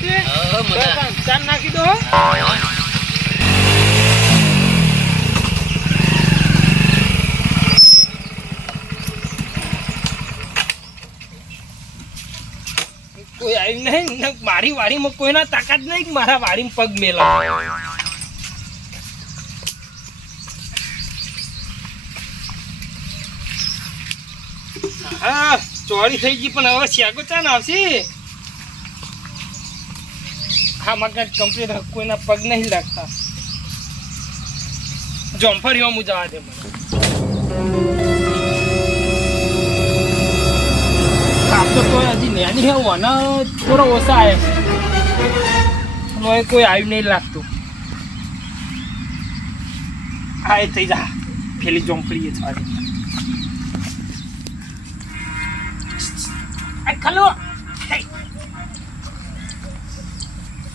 શાંતિ ચાર નાખી દો કોઈ આવી નહીં મારી વાડીમાં કોઈના તાકાત નહીં કે મારા વાડીમાં પગ મેલા હા ચોરી થઈ ગઈ પણ હવે શેકો ચાન આવશે હા મગજ કમ્પ્લીટ કોઈના પગ નહીં લાગતા જોમફળીઓ હું જવા દે મને તો હજી નાની હે વના થોડો ઓછા આવે કોઈ આવ્યું નહીં લાગતું હા એ થઈ જા પેલી જોમફળી જવા દે ખલો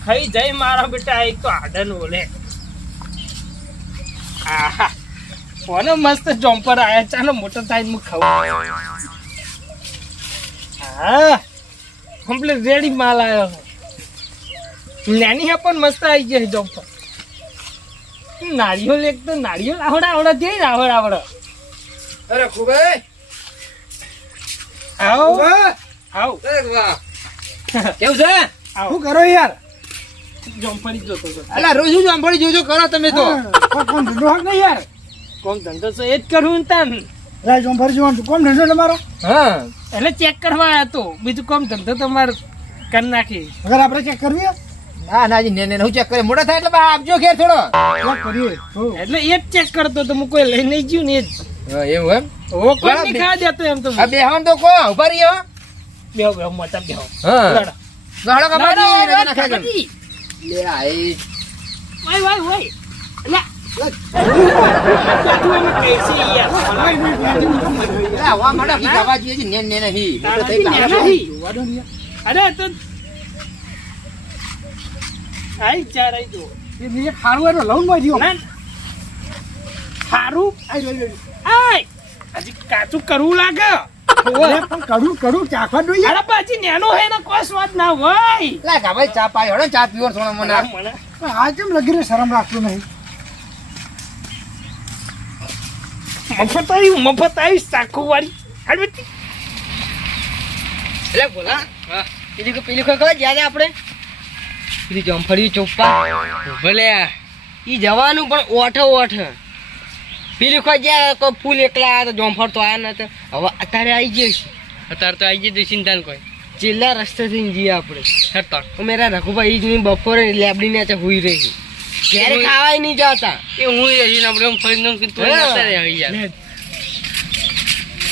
ખાઈ જાય મારા બેટા એક તો આડન ઓલે આહા કોને મસ્ત જોમ્પર આયા ચાલો મોટો થાય હું ખાવું હા કમ્પ્લીટ રેડી માલ આવ્યો નાની હે પણ મસ્ત આવી જાય જોમ્પર નારિયેળ એક તો નારિયેળ આવડા દે ને આવડા અરે ખૂબ આવો આવ કેવું છે શું કરો યાર જોમફળી જોતો છો અલા રોજ જોમફળી જોજો કરો તમે તો કોમ ધંધો હક નહીં યાર કોમ ધંધો તો એ જ કરું તાન લા જોમફળી જોવાનું કોમ ધંધો તમારો હા એટલે ચેક કરવા આવ્યો તો બીજું કોમ ધંધો તમારે કરી નાખી અગર આપણે ચેક કરવી ના ના જી ને હું ચેક કરે મોટા થાય એટલે આપજો ઘેર થોડો ચેક કરીએ એટલે એ જ ચેક કરતો તો હું કોઈ લઈ નહીં જ્યું ને એ જ એવું એમ ઓ કોઈ નહીં ખાવા દેતો એમ તો આ બેહવાન તો કો ઉભા રહ્યો બેહો મોટા બેહો હા લડો ગાળો કપાજી કાકાજી લે આઈ વાય લા તું એમ કેસી યાર લા વા માડા કી કપાજી જી ને નહીં મોટો થઈ નહીં અરે તો આઈ ચાર આઈ જો એ બીજે ખારું એનો લઉં માં જીઓ ના હારું આય હજી કાચું કરવું લાગે અરે પણ કડું ચાખવા જોઈએ અરે બાજી નેનો હે ને કોઈ સ્વાદ ના હોય લા કપાઈ ચા પાયો હડો ચા પીવો થોડો મને આ કેમ લગીને શરમ રાખતું નહીં મફત આવી સાખું વાળી હાડવતી એટલે બોલા પેલી કોઈ જ્યાં આપણે પેલી જમફળી ચોપ્પા ભલે ઈ જવાનું પણ ઓઠ પેલી કોઈ જ્યાં કોઈ ફૂલ એકલા તો જમફળ તો આયા નતા હવે અત્યારે આવી જઈશ અત્યારે તો આવી જઈ ચિંતા કોઈ છેલ્લા રસ્તેથી જઈએ આપણે હેરતા મેરા રઘુભાઈ ની બપોરે લેબડી ને હુઈ રહી ક્યારે ખાવાય નહીં જતા એ હું રહીને આપણે ફરી નું કીધું નતા રે યાર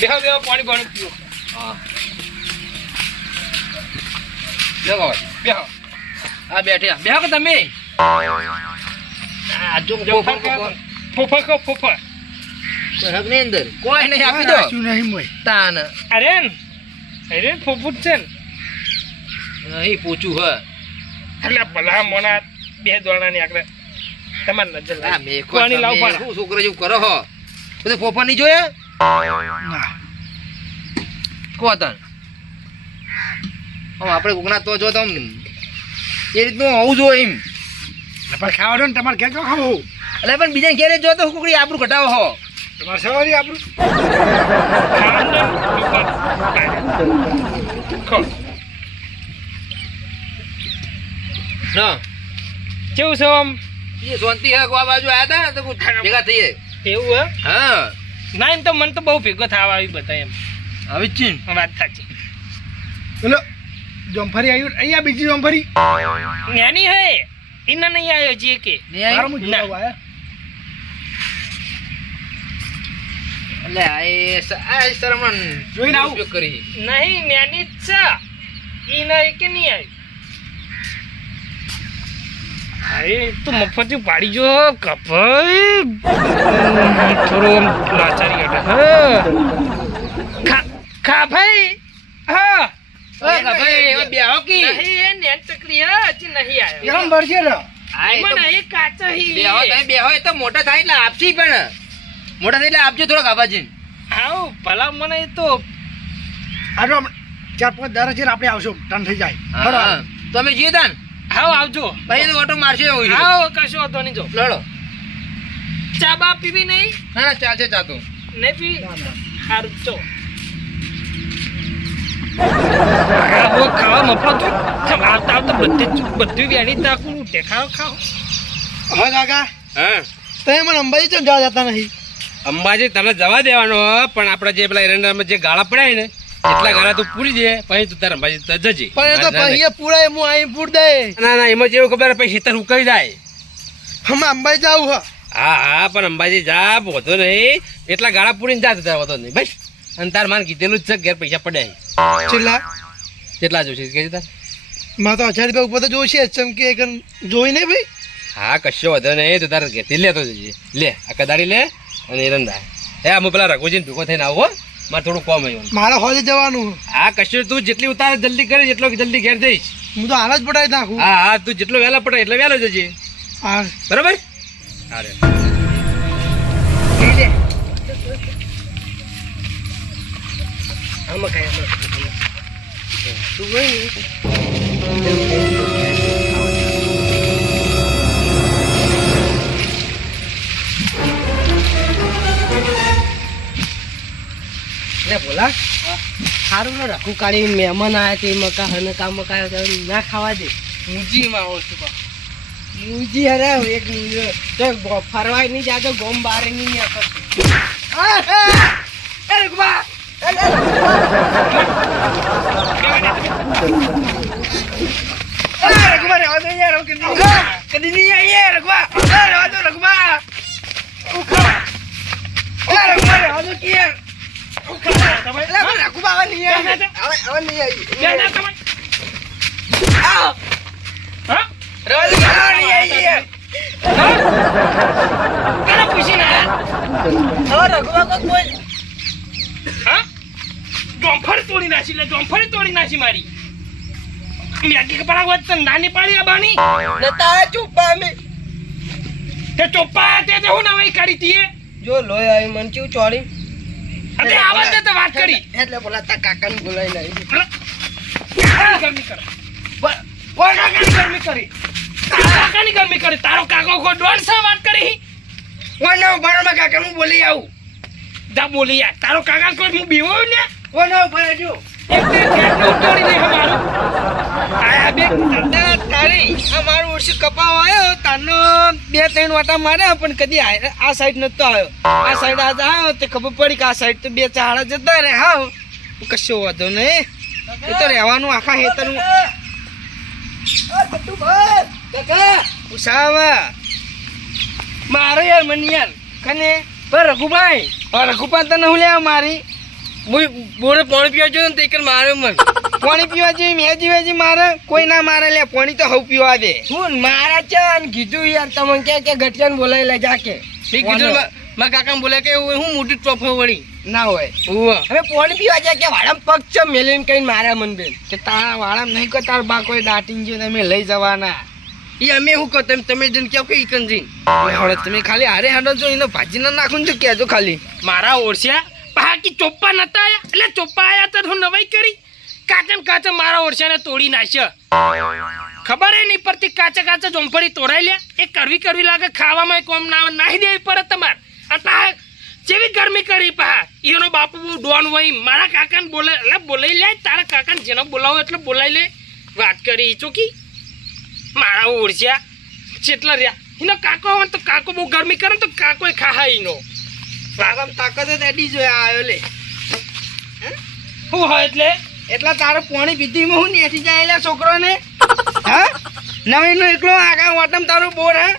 બેહો પાણી પીવો હા બેહો આ બેઠ્યા બેહો કે તમે આ જો ફોફા કોઈ હક નહીં અંદર કોઈ નહીં આપી દો શું નહીં મોય તાન અરે ફોફુટ છે ને અહીં પૂછું હ એટલે ભલા મોના બે દોણાની આગળ તમારે નજર આ લાગે મેકો પાણી લાવ તમે શું છોકરો જેવું કરો હો બધું ફોફા નહીં જોયા ના કો તન આપણે કોકના તો જો તમ એ રીતનું હોવું જોઈએ એમ પણ ખાવા દો ને તમારે ક્યાં ક્યાં ખાવું એટલે પણ બીજાને ઘેરે જો તો કુકડી આબરૂ ઘટાવો હો તમારે સવારી આપણું ના કેવું છે આમ એ શાંતિ હે આ બાજુ આયા હતા ને તો ભેગા થઈએ એવું હે હા ના એમ તો મને તો બહુ ભેગો થવા આવી બધા એમ હવે ચીન વાત સાચી પેલો જોમફળી આવ્યું અહીંયા બીજી જોમફળી જ્ઞાની હે એના નહીં આવ્યો જે કે મારો હું ના. જોવા આયા એટલે આ શરમણ જોઈને આવું. ઉપયોગ કરી નહીં જ્ઞાની જ છે ઈ નહીં કે નહીં આવ્યું અરે તો મફતી પાડી જો કપાઈ થોડો આમ લાચારી ખા ભાઈ હા ભાઈ હવે બેહો કી નહીં એ નેટ ચકરી હે હજી નહીં આવ્યો કેમ બળશે રે એમાં નહીં કાચો હી બેહો તમે બેહો એ તો મોટા થાય એટલે આપશી પણ મોટા થાય એટલે આપજો થોડો ગાભાજી આવ ભલા મને એ તો આ તો 4-5 દાડા છે આપણે આવશું ટન થઈ જાય હા તમે જીએ તાન આવો આવજો ભાઈ તો ઓટો મારશે એવું છે. આવો કશો વાંધો નહીં જો લડો. ચા બા પીવી નહીં ના ના ચાલશે ચા તો. નહીં પી સારું ચો આવો ખાવા મફળો તું આવતા આવતા બધું વેણી તાકું તે ખાઓ ખાઓ હા કાકા હા તમે મને અંબાજી ચમ જવા જતા નહીં અંબાજી તને જવા દેવાનો પણ આપણે જે પેલા એરંડામાં જે ગાળા પડ્યા ને એટલા ગાળા તું પૂરી દે પછી તું તારે અંબાજી જજે. પણ એ તો ભાઈએ પૂરા હું અહીં પૂર દે ના ના એમાં જેવું ખબર પછી ખેતર ઉકાઈ જાય. હમણાં અંબાજી જાવું હા હા હા પણ અંબાજી જા વધો નહીં એટલા ગાળા પૂરીને જા તારે વધો નહીં બસ. અને તાર માન કીધેલું જ છે ઘેર પૈસા પડ્યા છેલ્લા કેટલા જોશે કે તાર? મારે તો 1000 રૂપિયા ઉપર તો જોઈશે જ ચમકે જોઈ નહીં ભાઈ હા કશો વધો નહીં તું તારે ઘેરથી લેતો જજે. લે આ કદાડી લે અને એરંડા હે અમે પેલા રઘુજીને ભેગો થઈને આવો મારે થોડું કોમ આવ્યું. મારે હોજે જવાનું હા કશું તું જેટલી ઉતારે જલ્દી કરે એટલો જલ્દી ઘેર જઈશ. હું તો હાલ જ પટાઈ નાખું હા હા તું જેટલો વહેલા પટાય એટલે વહેલો જજે હા બરાબર. અરે આમાં કાંઈ તું હોય ને લે બોલા સારું ને રાખું કાઢી મહેમાન આવ્યા તે મકા હને કામ મકા ના ખાવા દે મૂજીમાં આવો છું મુજી અરે એક તો ફરવાય નહીં જાતો ગોમ બારે નહીં કદી નહીં આવીએ રઘવા રઘવા તોડી નાખી લે જોમફળી તોડી નાખી મારી મેગી કપડા વચ્ચે નાની પાડી આ બાની તે ચોપ્પા તે હું નવાઈ કાઢી તીએ જો લોહી આવી મન ચેવું ચોડી અતે આવાજ દે તો વાત કરી એટલે બોલા તા કાકાને બોલાઈ લાવી ગરમી કરે કોણ કાકાની ગરમી કરી કાકાની ગરમી કરી તારો કાકો કો દોડસા વાત કરી ઓનો બરાબર કાકા હું બોલી આવું જા બોલી યાર તારો કાકા કોઈ હું બીવો ને ઓનો ભરે જો એટલે ખેતનો તોડી દે મારું આયા બે તારી આ મારું ઓછી કપાવ આવ્યો તાનો 2-3 વાટા માર્યા પણ કદી આ સાઈડ નતો આવ્યો આ સાઈડ આજ આવ્યો તે ખબર પડી કે આ સાઈડ તો 2 ચાળા જતા રે હાવ કશો વાંધો નહીં એ તો રહેવાનું આખા હેતરનું ઉસાવા મારો યાર મને યાર કને પર રઘુભાઈ તને હું લેવા મારી બોરે પાણી પીવા જો ને તે મારે મન પાણી પીવા જેવી મેં જીવે મારે કોઈ ના મારે લે પાણી તો હવ પીવા દે શું મારા ચન કીધું યાર તમે કે ગઠિયાને બોલાવી લે જાકે મેં કીધું મારા કાકા બોલે કે હું મોટી ચોફો વળી ના હોય હવે પાણી પીવા જાય કે વાળામ પગ છે મેલીને કઈ મારા મન બેન કે તારા વાળામ નહીં કો તાર બા કોઈ દાટીને જો તમે લઈ જવાના એ અમે શું કહો તમે જન કેવું કે ઈકન જીન હવે તમે ખાલી હારે હાડો જો એને ભાજી ના નાખું તો કહેજો ખાલી મારા ઓરસ્યા બાકી ચોપ્પા નતા આયા એટલે ચોપ્પા આયા તો હું નવાઈ કરી કાચા મારા ઓરસ્યાને તોડી નાખ્યા ખબર એ નહીં પડતી કાચા જોમફળી તોડાઈ લે એ કરવી લાગે ખાવામાં કોમ નાહી દેવી પડે તમારે આ જેવી ગરમી કરી પા એનો બાપુ ડોન હોય મારા કાકાને બોલાઈ લે તારા કાકાને જેનો બોલાવો એટલે બોલાઈ લે વાત કરી ચોકી મારા ઓરસ્યા જેટલા રહ્યા એનો કાકો હોય તો કાકો બહુ ગરમી કરે તો કાકો ખાહા એનો આરામ તાકાત જ એડી જોયા આવ્યો લે શું હોય એટલે એટલા તારે પાણી પીધીમાં હું નેઠી જાય એટલે છોકરો ને હા નવીન નો એકલો આગા વાટમ તારું બોર હે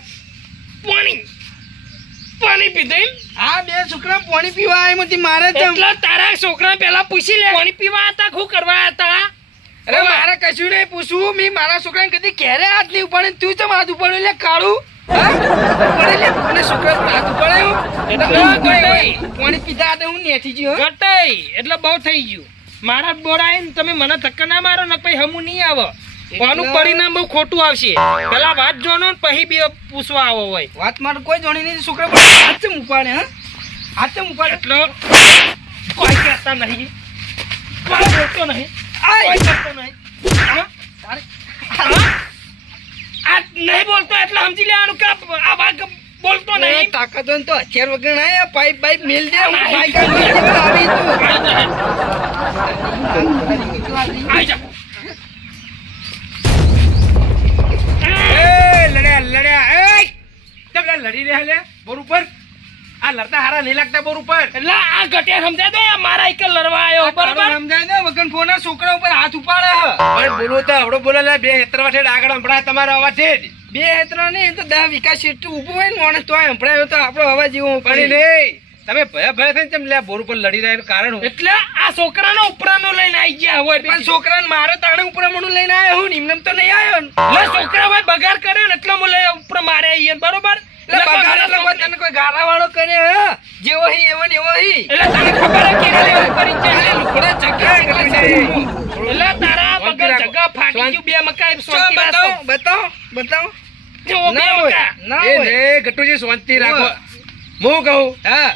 પાણી પીધે હા 2 છોકરા પાણી પીવા આવ્યા માંથી મારે તો એટલે તારા છોકરા પેલા પૂછી લે પાણી પીવા હતા શું કરવા હતા અરે મારે કશું નહીં પૂછવું મેં મારા છોકરાને કદી ઘેરે હાથ નહીં ઉપાડે તું ચમ હાથ ઉપાડ્યો એટલે કાઢું પાણી પીધા હતા હું નેઠી ગયો ગટાઈ એટલે બહુ થઈ ગયું મારા બોરાય ને તમે મને ધક્કા ના મારો ને પછી હમું નહીં આવો આનું પરિણામ બહુ ખોટું આવશે પેલા વાત જોનો ને પછી બે પૂછવા આવો હોય વાત મારે કોઈ જોણી નહીં છોકરા હાથ ચમ ઉપાડે હા હાથ ચમ ઉપાડે એટલે કોઈ કહેતા નહીં કોઈ બોલતો નહીં કોઈ કરતો નહીં એટલે સમજી લેવાનું કે આ વાઘ બોલતો નહીં. તાકાત હોય ને તો હથિયાર વગર ના પાઇપ પાઇપ મેલ દે હું સાયકલ મેલ દેવા આવી તું આઈ જા. લડ્યા તમે લડી રહ્યા લે બોર ઉપર આ લડતા હારા નહીં લાગતા બોર ઉપર એટલે આ ઘટિયા સમજાય દે મારા એક લડવા આવ્યો બરોબર. સમજાય ને વગર ફોના છોકરા ઉપર હાથ ઉપાડે હ પણ બોલો તો આવડો બોલે લે બે હેતર વાઠે આગળ હંભળાય તમારો અવાજ છે જ. બે હેતરા ને તો 10 વિકાસ સીટ ઊભું હોય ને માણસ તોય સંભળાયો તો આપણો અવાજ એવો પણ નહીં તમે ભય ભય થઈને તેમ લે બોર ઉપર લડી રહ્યા એનું કારણ હું? એટલે આ છોકરાનો ઉપરાનો લઈને આવી ગયા હોય પણ છોકરાને મારે તાણે ઉપર મણું લઈને આવ્યો હું નિમ્ન તો નહીં આવ્યો ને એટલે છોકરા ભાઈ બગાડ કર્યો ને એટલે હું લઈ ઉપર મારે આવીએ બરોબર. એટલે બગાડ એટલે કોઈ તને કોઈ ગાળા વાળો કરે હ જેવો હી એવો ને એવો હી એટલે તને ખબર હે કે લેવું કરી છે એટલે લુકડા જગ્યા એટલે તારા બગર જગા ફાટી ગયું બે મકાઈ સોંતી બતાવો રાખો. બતાવો બતાવો જો બે ના હોય મકા ના એ હોય ને ગટુજી શાંતિ રાખો હું કહું હા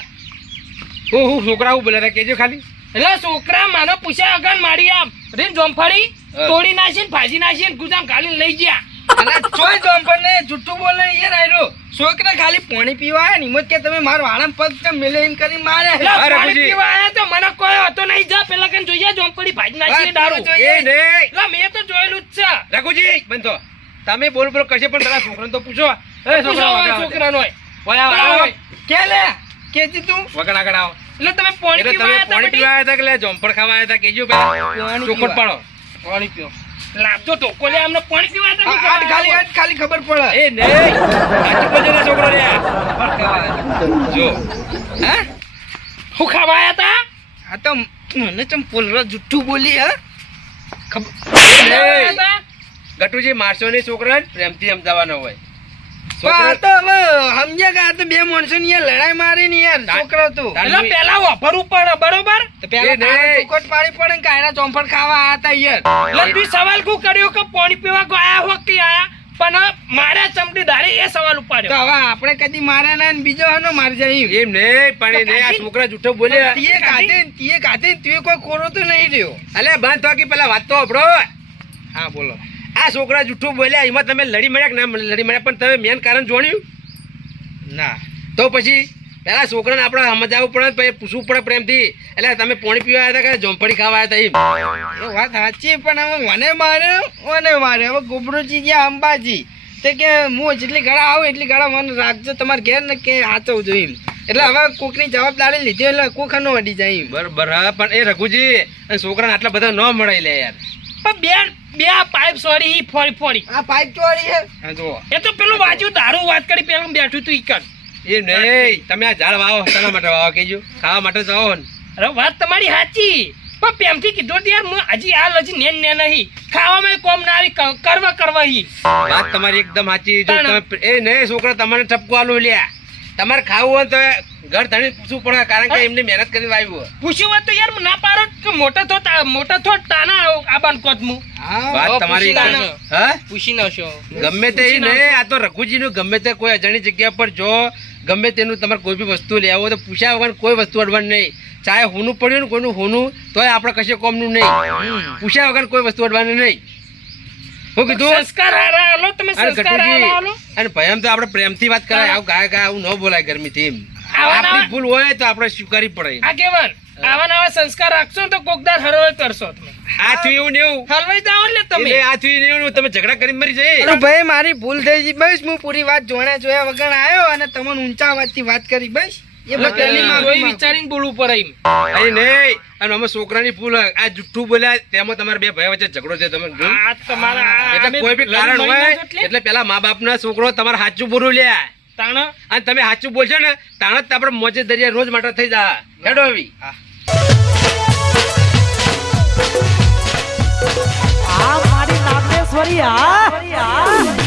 હું છોકરા હું બોલે કેજો ખાલી એટલે છોકરા માનો પૂછ્યા અગન મારી આમ રીન જોમફળી તોડી નાખી ને ભાજી નાખી ને ગુજામ ગાલી લઈ ગયા. અને ચોય જોંપર ને જુઠ્ઠું બોલે એ રાયરો છોકરા ખાલી પાણી પીવા આયા ને હિંમત કે તમે માર વાળા પગ ચમ મેલે એમ કરીને મારે એટલે અરે પાણી પૂછી. પીવા આયા તો મને કોઈ હતો નહીં જા પેલા કન જોઈએ જોમફળી ભાજી નાખી દારૂ. જોઈએ. એ નહીં એટલે મેં તો જોયેલું જ છે. રઘુજી બંધો તમે બોલ બોલ કરશે પણ તારા છોકરાને તો પૂછો એ પૂછો છોકરા આ છોકરાનો હોય. ઓય આવો, આવો. કે લે કેજી તું વગર આગળ આવો એટલે તમે પાણી એટલે પીવા તમે આયા તા પાણી પીવા આવ્યા હતા કે લે જોમફળ ખાવા આવ્યા હતા કેજો પાણી પેલા ચોખવટ પીવા. પાડો પાણી પીઓ લાગતો ટોકો લે અમને પાણી પીવા આયા તા કે આજ ખાલી ખબર પડે એ નહીં સાચું બોલજો ને છોકરો રે જો હા હું ખાવા આયા તા આ તો મને ચમ પોલરા જુઠ્ઠું બોલી હા આયા તા? ગટુજી મારશો નહીં છોકરા પ્રેમથી સમજાવવાનો હોય પણ આ તો હવે સમજ્યા કે આ તો બે માણસો ની લડાઈ મારી ને યાર છોકરો તું એટલે પેલા વાપરવું પડે બરોબર. તો પેલા એ નહીં. ચોખટ પાડી પડે ને કાયરા ચોંફળ ખાવા આયા તા યાર એટલે તું સવાલ શું કર્યો કે પાણી પીવા કોઈ આયા હો કે આયા પણ મારે ચમડી દારે એ સવાલ તો ઉપાડ્યો. હવે આપણે કદી માર્યા ના ને બીજો હનો મારી જાય એમ નહીં પણ એ નહીં આ છોકરા જૂઠો બોલ્યા તીએ કાઢે તીએ કોઈ કોરો તો નહીં રહ્યો અલે બંધ થો કે પેલા વાત તો આપણો હા બોલો આ છોકરા જૂઠું બોલ્યા એમાં તમે લડી મળ્યા કે ના લડી મળ્યા પણ તમે મેન કારણ જોણ્યું ના તો પછી પેલા છોકરાને આપણે સમજાવવું પડે પછી પૂછવું પડે પ્રેમથી એટલે તમે પાણી પીવા આવ્યા હતા કે જોમફળી ખાવા આવ્યા હતા એ વાત સાચી પણ હવે મને મારે હવે ગોબરોજી ગયા અંબાજી તે કે હું જેટલી ઘડા આવું એટલી ઘડા મને રાખજો તમારે ઘેર ને કે હાચવજો એમ એટલે હવે કોકની જવાબદારી લીધી એટલે કોખાનો અડી જાય એમ બરાબર હા પણ એ રઘુજી અને છોકરાને આટલા બધા ન મળે લે યાર પણ બે આ પાઇપ સોરી ઈ ફોડી આ પાઇપ ચોરી છે હા જુઓ એ તો પેલું વાંચ્યું દારૂ વાત કરી પેલું બેઠું તું ઈ કર. એ નહીં તમે આ ઝાડ વાવો શાના માટે વાવો કહેજો ખાવા માટે જ વાવો ને અરે વાત તમારી સાચી પણ પ્રેમથી કીધું તો યાર હું હજી હાલ હજી નેન નહીં ખાવામાં કોમ ના આવી કરવા હી. વાત તમારી એકદમ સાચી જો તમે એ નહીં છોકરા તમારે ઠપકો આલું લ્યા તમારે ખાવું હોય તો ઘર ધણી પૂછવું પડે કારણ કે એમને મહેનત કરીને વાવ્યું પૂછ્યું હોત તો યાર હું ના પાડો કે મોટા થો તાના આબાન કોતમું. વાત તમારી હા પૂછી ના છો ગમે તે ઈ નહીં આ તો રઘુજીનું ગમે તે કોઈ અજાણી જગ્યા પર જો ગમે તેનું તમારે કોઈ બી વસ્તુ લેવો હોય તો પૂછ્યા વગર કોઈ વસ્તુ અડવાનું નહીં ચાહે હોનું પડ્યું ને કોઈનું હોનું તોય આપણે કશે કોમનું નહીં પૂછ્યા વગર કોઈ વસ્તુ અડવાનું નહીં હું કીધું સંસ્કાર હારા આલો તમે અને સંસ્કાર હારા ગટુજી આલો. અને ભયમ તો આપણે પ્રેમથી વાત કરાય આવું ગાય ગાય આવું ન બોલાય ગરમીથી એમ આવા આપણી નવા- ભૂલ હોય તો આપણે સ્વીકારી પડે આગેવાન આવા નવા સંસ્કાર રાખશો ને તો કોકદાર હરવળ કરશો તમે. આ થયું એવું ને એવું હલવાઈ જાઓ એટલે તમે. એટલે આ થયું ને એવું તમે ઝઘડા કરી મરી જાય અરે ભાઈ મારી ભૂલ થઈ ગઈ બસ હું પૂરી વાત જોયા વગર આવ્યો અને તમને ઊંચા અવાજથી વાત કરી બસ એ બધાની માફી જોઈ માંગુ. વિચારીને બોલવું પડે એમ. અરે નહીં અને અમે છોકરાની ભૂલ આ જુઠ્ઠું બોલ્યા તેમાં તમારા બે ભાઈ વચ્ચે ઝઘડો છે તમે જોયું? આ તમારા એટલે કોઈ બી કારણ હોય એટલે પેલા મા બાપ ના છોકરો તમારે સાચું બોલું લ્યા તાણા અને તમે સાચું બોલશો ને તાણ જ આપણે મોજે દરિયા રોજ માટે થઈ જા હેડો આવી આ મારી નાગેશ્વરી આ